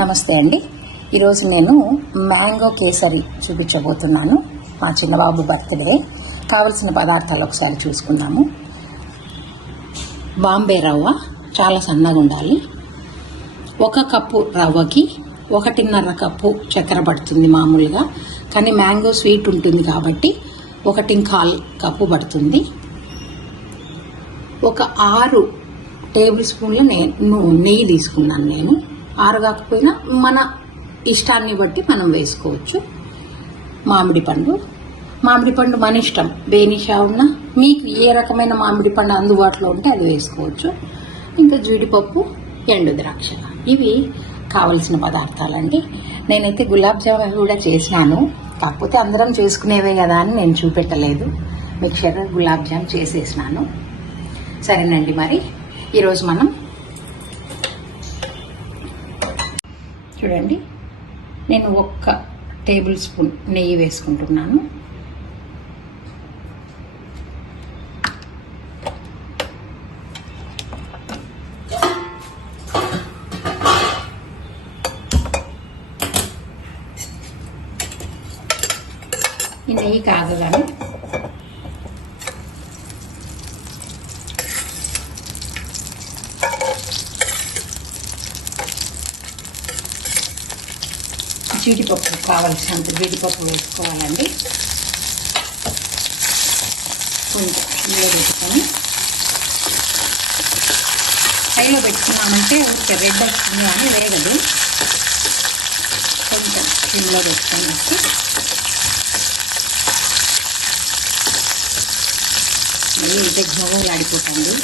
నమస్తే అండి. ఈరోజు నేను మ్యాంగో కేసరి చూపించబోతున్నాను. మా చిన్నబాబు బర్త్డే. కావలసిన పదార్థాలు ఒకసారి చూసుకుందాము. బాంబే రవ్వ చాలా సన్నగా ఉండాలి. 1 కప్పు రవ్వకి 1.5 కప్పు చక్కెర పడుతుంది మామూలుగా, కానీ మ్యాంగో స్వీట్ ఉంటుంది కాబట్టి 1.25 కప్పు పడుతుంది. ఒక 6 టేబుల్ స్పూన్ల నెయ్యి తీసుకున్నాను నేను. 6 కాకపోయినా మన ఇష్టాన్ని బట్టి మనం వేసుకోవచ్చు. మామిడి పండు మన ఇష్టం, బేనిషా ఉన్నా మీకు ఏ రకమైన మామిడి పండు అందుబాటులో ఉంటే అది వేసుకోవచ్చు. ఇంకా జీడిపప్పు, ఎండు ద్రాక్ష, ఇవి కావలసిన పదార్థాలండి. నేనైతే గులాబ్ జామున్ కూడా చేసినాను, కాకపోతే అందరం చేసుకునేవే కదా అని నేను చూపెట్టలేదు. మిక్చర్ గులాబ్ జామ్ చేసేసినాను. సరేనండి, మరి ఈరోజు మనం చూడండి, నేను 1 టేబుల్ స్పూన్ నెయ్యి వేసుకుంటున్నాను. ఈ నెయ్యి కాగగానే జీడిపప్పు, కావలసినంత జీడిపప్పు వేసుకోవాలండి. కొంచెం హైలో పెట్టుకొని, హైలో పెట్టుకున్నామంటే ఊరికే రెడ్ వస్తుంది కానీ వేగదు. కొంచెం సిమ్లో పెట్టుకొని వచ్చి మళ్ళీ ఇది ఘోగలాడిపోతుంది.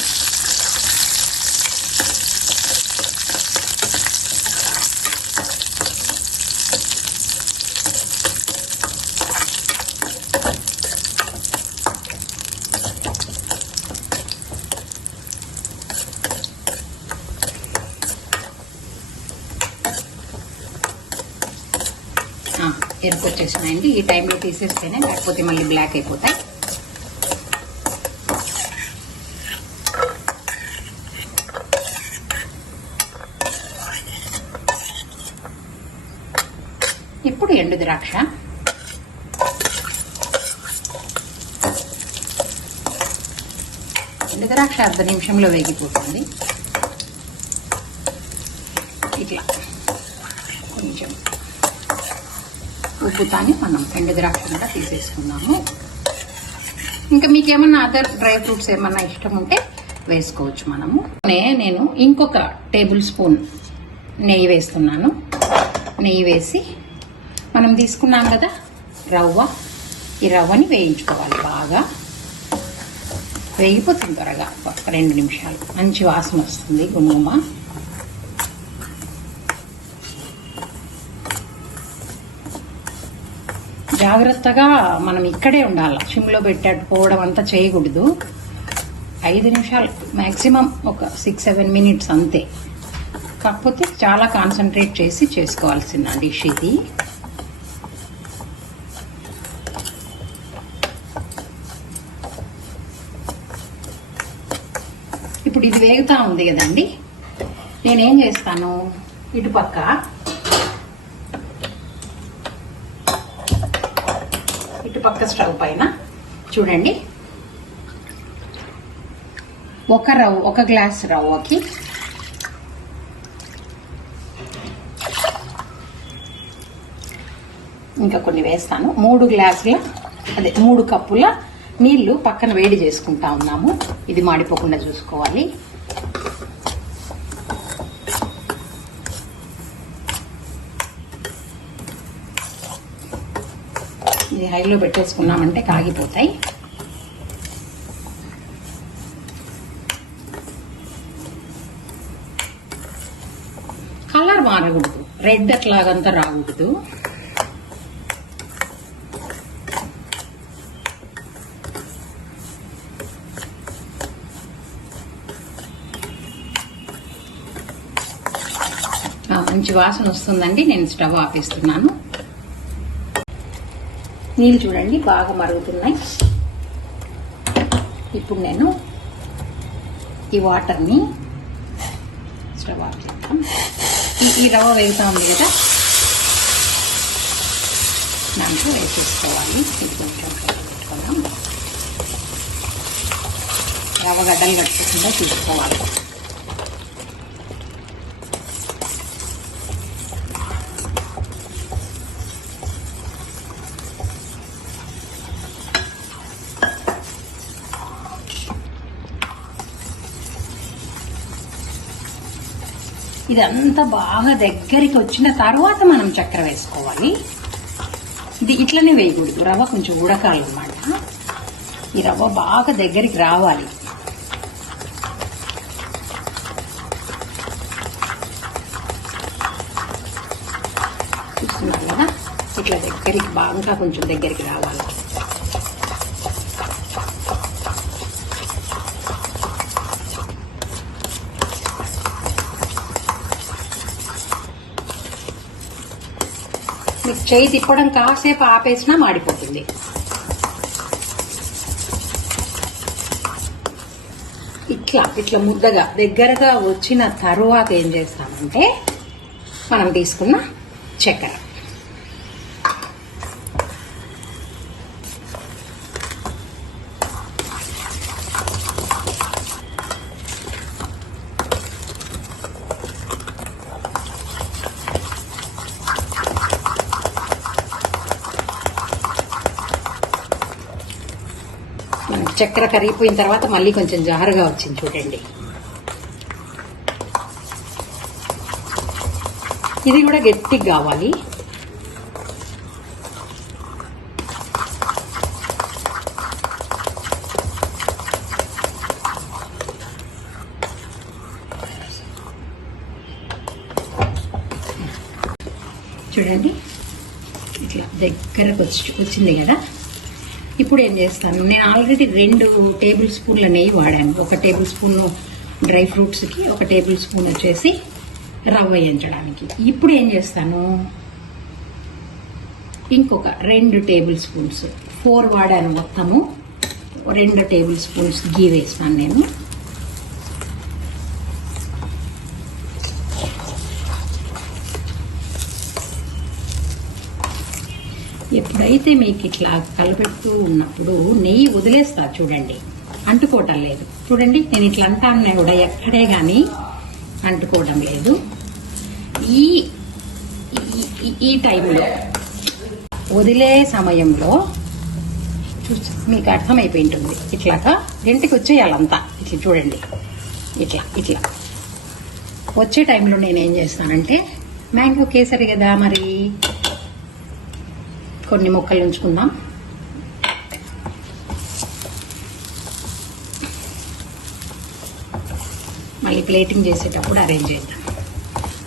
ఎరుపు వచ్చేసినాయండి. ఈ టైంలో తీసేస్తేనే, లేకపోతే మళ్ళీ బ్లాక్ అయిపోతాయి. ఇప్పుడు ఎండు ద్రాక్ష, అర్ధ నిమిషంలో వేగిపోతుంది. ఇట్లా కొంచెం ఉప్పుతాని మనం ఎండు ద్రాక్ష కూడా తీసేసుకున్నాము. ఇంకా మీకు ఏమన్నా అదర్ డ్రై ఫ్రూట్స్ ఏమన్నా ఇష్టం ఉంటే వేసుకోవచ్చు మనము. నేను ఇంకొక టేబుల్ స్పూన్ నెయ్యి వేస్తున్నాను. నెయ్యి వేసి మనం తీసుకున్నాం కదా రవ్వ, ఈ రవ్వని వేయించుకోవాలి. బాగా వేగిపోతుంది త్వరగా, 2 నిమిషాలు. మంచి వాసన వస్తుంది, గుమగుమ. జాగ్రత్తగా మనం ఇక్కడే ఉండాలి, సిమ్లో పెట్టకపోవడం అంతా చేయకూడదు. 5 నిమిషాలు మ్యాక్సిమం, ఒక 6-7 మినిట్స్ అంతే. కాకపోతే చాలా కాన్సన్ట్రేట్ చేసి చేసుకోవాల్సిన డిష్ ఇది. ఇప్పుడు ఇది వేగుతా ఉంది కదండి, నేనేం చేస్తాను, ఇటుపక్క స్టవ్ పైన చూడండి, ఒక గ్లాస్ రవ్వకి ఇంకా కొన్ని వేస్తాను. 3 కప్పుల నీళ్లు పక్కన వేడి చేసుకుంటా ఉన్నాము. ఇది మాడిపోకుండా చూసుకోవాలి. ఇది హైలో పెట్టేసుకున్నామంటే కాగిపోతాయి. కలర్ మారకూడదు, రెడ్ అట్లాగంతా రాకూడదు. మంచి వాసన వస్తుందండి. నేను స్టవ్ ఆపేస్తున్నాను. నీళ్ళు చూడండి బాగా మరుగుతున్నాయి. ఇప్పుడు నేను ఈ వాటర్ని స్టవ్ ఆఫ్ చేద్దాం. ఈ రవ్వ వేగుతా ఉంది కదా, దాంట్లో వేసేసుకోవాలి. ఇది కొంచెం పెట్టుకుందాం. రవ్వ గడ్డలు కట్టుకుండా చూసుకోవాలి. ఇదంతా బాగా దగ్గరికి వచ్చిన తర్వాత మనం చక్కెర వేసుకోవాలి. ఇది ఇట్లనే వేయకూడదు, రవ్వ కొంచెం ఉడకాలన్నమాట. ఈ రవ్వ బాగా దగ్గరికి రావాలి. చూస్తున్నారు కదా, ఇట్లా దగ్గరికి బాగా కొంచెం దగ్గరికి రావాలి. మీకు చేయి తిప్పడం కాసేపు ఆపేసినా మాడిపోతుంది. ఇట్లా ముద్దగా దగ్గరగా వచ్చిన తరువాత ఏం చేస్తామంటే మనం తీసుకున్న చక్కెర మనకి చక్కెర కరిగిపోయిన తర్వాత మళ్ళీ కొంచెం జారుగా వచ్చింది చూడండి. ఇది కూడా గట్టిగా కావాలి. చూడండి ఇట్లా దగ్గరకు వచ్చింది కదా. ఇప్పుడు ఏం చేస్తాను, నేను ఆల్రెడీ 2 టేబుల్ స్పూన్ల నెయ్యి వాడాను. 1 టేబుల్ స్పూన్ డ్రై ఫ్రూట్స్కి, 1 టేబుల్ స్పూన్ వచ్చేసి రవ్వ వేయించడానికి. ఇప్పుడు ఏం చేస్తాను, ఇంకొక 2 టేబుల్ స్పూన్స్, 4 వాడాను మొత్తము, 2 టేబుల్ స్పూన్స్ గీ వేస్తాను నేను. ఎప్పుడైతే మీకు ఇట్లా కలపెడుతూ ఉన్నప్పుడు నెయ్యి వదిలేస్తా చూడండి, అంటుకోవటం లేదు. చూడండి నేను ఇట్లా అంటాను కూడా ఎక్కడే కానీ అంటుకోవడం లేదు. ఈ టైంలో వదిలే సమయంలో మీకు అర్థమైపోయి ఉంటుంది. ఇట్లాగా ఇంటికి వచ్చేయాలంతా ఇట్లా చూడండి, ఇట్లా వచ్చే టైంలో నేనేం చేస్తానంటే, మ్యాంగో కేసరి కదా మరి కొన్ని ముక్కలు ఉంచుకుందాం. మళ్ళీ ప్లేటింగ్ చేసేటప్పుడు అరేంజ్ చేద్దాం.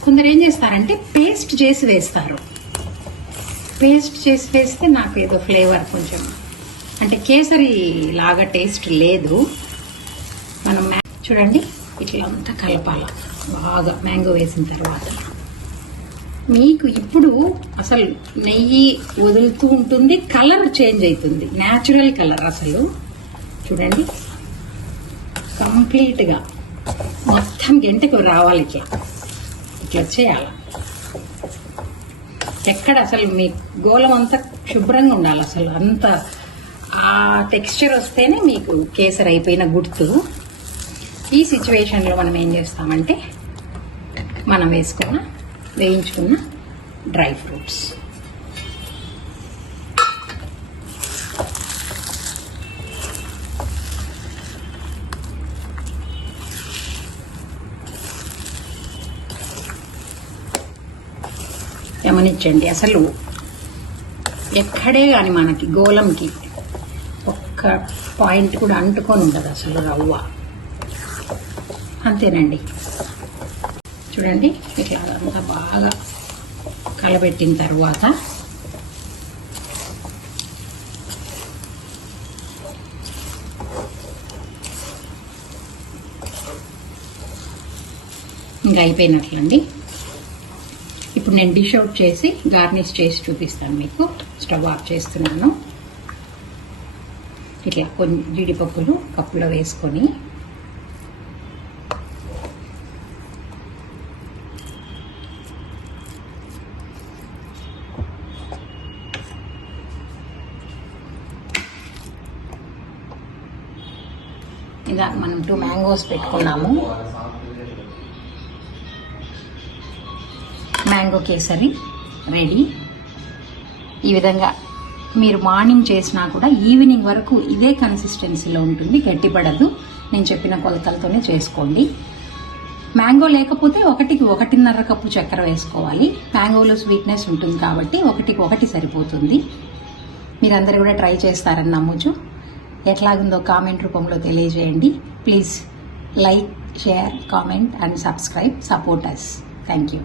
కొందరు ఏం చేస్తారంటే పేస్ట్ చేసి వేస్తారు. పేస్ట్ చేసి వేస్తే నాకు ఏదో ఫ్లేవర్ కొంచెం అంటే కేసరి లాగా టేస్ట్ లేదు. మనం చూడండి ఇట్లా అంతా కలపాల బాగా మ్యాంగో వేసిన తర్వాత. మీకు ఇప్పుడు అసలు నెయ్యి వదులుతూ ఉంటుంది, కలర్ చేంజ్ అవుతుంది, న్యాచురల్ కలర్. అసలు చూడండి కంప్లీట్గా మొత్తం గంటకు రావాలి. ఇట్లా చేయాలి. ఎక్కడ అసలు మీ గోళం అంతా శుభ్రంగా ఉండాలి. అసలు అంత ఆ టెక్స్చర్ వస్తేనే మీకు కేసరి అయిపోయిన గుర్తు. ఈ సిచ్యువేషన్లో మనం ఏం చేస్తామంటే, మనం వేయించుకున్న డ్రై ఫ్రూట్స్ గమనించండి. అసలు ఎక్కడే కానీ మనకి గోళంకి ఒక్క పాయింట్ కూడా అంటుకొని ఉండదు అసలు రవ్వ. అంతేనండి. చూడండి ఇట్లా అంతా బాగా కలబెట్టిన తర్వాత ఇంకా అయిపోయినట్లండి. ఇప్పుడు నేను డిష్ అవుట్ చేసి గార్నిష్ చేసి చూపిస్తాను మీకు. స్టవ్ ఆఫ్ చేస్తున్నాను. ఇట్లా కొన్ని జీడిపప్పులు కప్పులో వేసుకొని ఇందాక మనం 2 మ్యాంగోస్ పెట్టుకున్నాము. Mango kesari ready. ఈ విధంగా మీరు మార్నింగ్ చేసినా కూడా ఈవినింగ్ వరకు ఇదే కన్సిస్టెన్సీలో ఉంటుంది, గట్టిపడదు. నేను చెప్పిన కొలతలతోనే చేసుకోండి. మ్యాంగో లేకపోతే 1కి 1.5 కప్పు చక్కెర వేసుకోవాలి. మ్యాంగోలో స్వీట్నెస్ ఉంటుంది కాబట్టి 1కి 1 సరిపోతుంది. మీరందరూ కూడా ట్రై చేస్తారని నమ్మొచ్చు. ఎట్లాగుందో కామెంట్ రూపంలో తెలియజేయండి. Please like, share, comment and subscribe. Support us. Thank you.